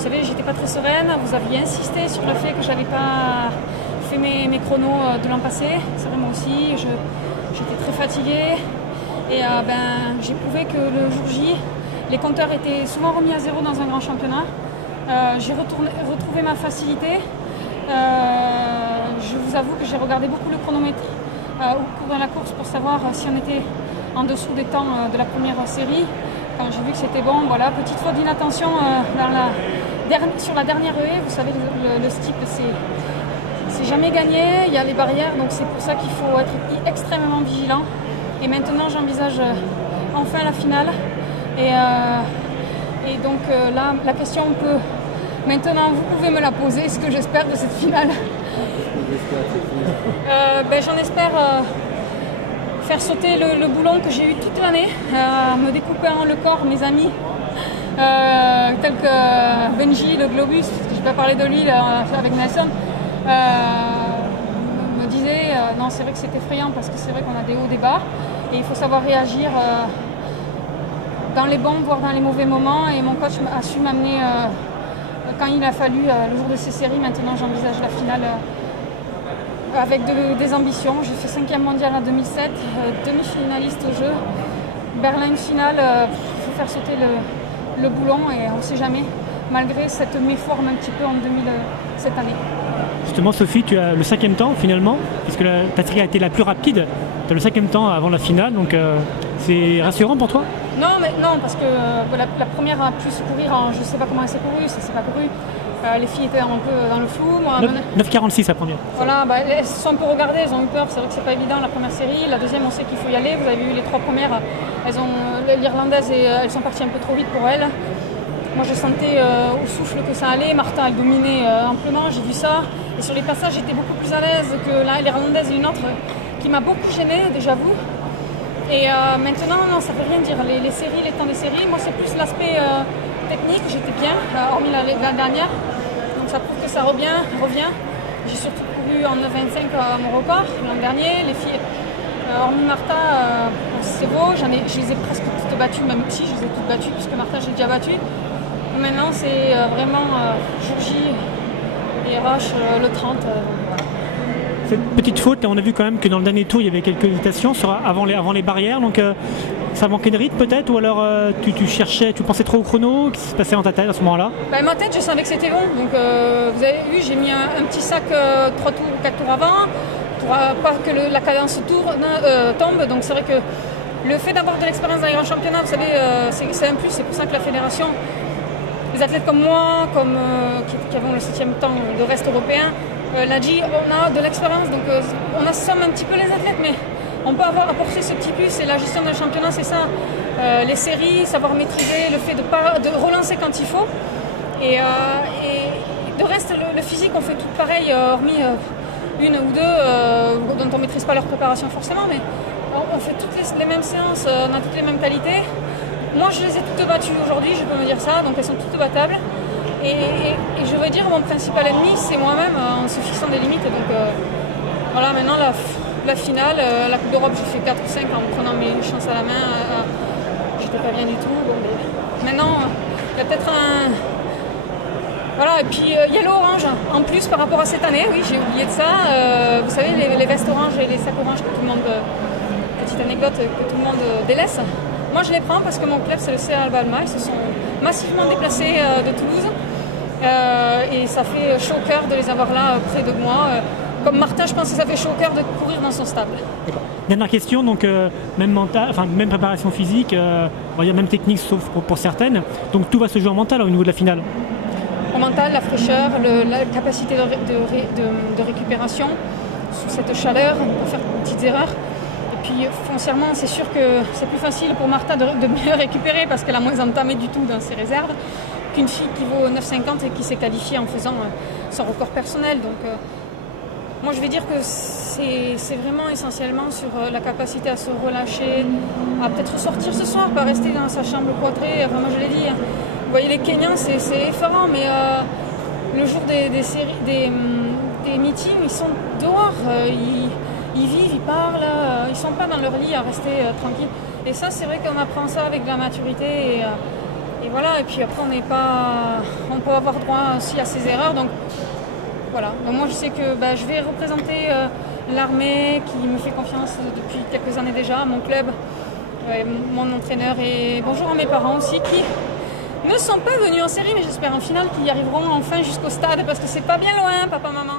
Vous savez, j'étais pas très sereine. Vous aviez insisté sur le fait que j'avais pas fait mes chronos de l'an passé. C'est vrai, moi aussi, j'étais très fatiguée. Et j'ai prouvé que le jour J, les compteurs étaient souvent remis à zéro dans un grand championnat. J'ai retrouvé ma facilité. Je vous avoue que j'ai regardé beaucoup le chronomètre au cours de la course pour savoir si on était en dessous des temps de la première série. Quand j'ai vu que c'était bon, voilà, petite faute d'inattention sur la dernière haie. Vous savez, le steeple, c'est jamais gagné, il y a les barrières, donc c'est pour ça qu'il faut être extrêmement vigilant. Et maintenant, j'envisage enfin la finale. Et donc là, la question peut... Maintenant, vous pouvez me la poser, ce que j'espère de cette finale. J'en espère faire sauter le boulon que j'ai eu toute l'année, me découper en le corps, mes amis, tels que Benji, le Globus, je ne vais pas parler de lui avec Nelson, me disait non, c'est vrai que c'est effrayant parce que c'est vrai qu'on a des hauts, des bas, et il faut savoir réagir dans les bons, voire dans les mauvais moments, et mon coach a su m'amener quand il a fallu, le jour de ces séries. Maintenant j'envisage la finale avec des ambitions. J'ai fait 5e mondial en 2007, demi-finaliste au jeu. Berlin finale, il faut faire sauter le boulon et on ne sait jamais, malgré cette méforme un petit peu cette année. Justement Sophie, tu as le 5e temps finalement, puisque ta série a été la plus rapide. Tu as le 5e temps avant la finale, donc c'est rassurant pour toi? Non, parce que la première a pu se courir, je ne sais pas comment elle s'est courue, ça ne s'est pas couru. Les filles étaient un peu dans le flou. 9,46 la première. Voilà, elles se sont un peu regardées, elles ont eu peur. C'est vrai que c'est pas évident la première série. La deuxième, on sait qu'il faut y aller. Vous avez vu les 3 premières, l'Irlandaise, elles sont parties un peu trop vite pour elles. Moi, je sentais au souffle que ça allait. Martha, elle dominait amplement, j'ai vu ça. Et sur les passages, j'étais beaucoup plus à l'aise que l'Irlandaise et une autre qui m'a beaucoup gênée, déjà vous. Et maintenant, non, ça ne veut rien dire. Les séries, les temps des séries, moi, c'est plus l'aspect technique. J'étais bien, hormis la dernière. Donc ça prouve que ça revient. J'ai surtout couru en 9,25 à mon record l'an dernier. Les filles, hormis Martha, c'est beau. Je les ai presque toutes battues, même si je les ai toutes battues, puisque Martha, j'ai déjà battu. Maintenant, c'est vraiment jour J et RH le 30. Cette petite faute, on a vu quand même que dans le dernier tour, il y avait quelques hésitations avant les barrières. Donc ça manquait de rythme peut-être, ou alors tu pensais trop au chrono? Qu'est-ce qui se passait dans ta tête à ce moment-là? Ma tête, je savais que c'était bon. Donc vous avez vu, j'ai mis un petit sac 3 tours ou 4 tours avant pour pas que la cadence tombe. Donc c'est vrai que le fait d'avoir de l'expérience dans les grands championnats, vous savez, c'est un plus. C'est pour ça que la fédération, les athlètes comme moi, qui avons le 7e temps de reste européen, l'a dit, on a de l'expérience, donc on assomme un petit peu les athlètes, mais on peut apporter ce petit plus. Et la gestion d'un championnat, c'est ça. Les séries, savoir maîtriser, le fait de relancer quand il faut. Et de reste, le physique, on fait tout pareil, hormis une ou deux dont on ne maîtrise pas leur préparation forcément, mais on fait toutes les mêmes séances, on a toutes les mêmes qualités. Moi, je les ai toutes battues aujourd'hui, je peux me dire ça, donc elles sont toutes battables. Et je veux dire, mon principal ennemi, c'est moi-même, en se fixant des limites. Donc voilà, maintenant la finale, la Coupe d'Europe, j'ai fait 4 ou 5 en prenant mes chances à la main. J'étais pas bien du tout. Bon, maintenant, il y a peut-être un... Voilà, et puis il y a l'orange en plus par rapport à cette année, oui, j'ai oublié de ça. Vous savez, les vestes oranges et les sacs oranges que tout le monde... petite anecdote que tout le monde délaisse. Moi, je les prends parce que mon club, c'est le CA Alba Alma. Ils se sont massivement déplacés de Toulouse. Et ça fait chaud au cœur de les avoir là près de moi. Comme Martin, je pense que ça fait chaud au cœur de courir dans son stable. Dernière question, donc même préparation physique, on va dire même technique sauf pour certaines. Donc tout va se jouer en mental au niveau de la finale. Au mental, la fraîcheur, la capacité de récupération sous cette chaleur, on peut faire de petites erreurs. Et puis foncièrement, c'est sûr que c'est plus facile pour Martha de mieux récupérer parce qu'elle a moins entamé du tout dans ses réserves qu'une fille qui vaut 9,50 et qui s'est qualifiée en faisant son record personnel. Donc moi je vais dire que c'est vraiment essentiellement sur la capacité à se relâcher, à peut-être sortir ce soir, pas rester dans sa chambre cloîtrée. Enfin, moi je l'ai dit, vous voyez les Kenyans, c'est effarant, mais le jour des séries, des meetings, ils sont dehors, ils vivent, ils parlent, ils sont pas dans leur lit à rester tranquilles. Et ça, c'est vrai qu'on apprend ça avec de la maturité et voilà, et puis après on peut avoir droit aussi à ses erreurs. Donc voilà. Donc moi je sais que je vais représenter l'armée qui me fait confiance depuis quelques années déjà, mon club, mon entraîneur, et bonjour à mes parents aussi qui ne sont pas venus en série, mais j'espère en finale qu'ils y arriveront enfin jusqu'au stade parce que c'est pas bien loin, papa, maman.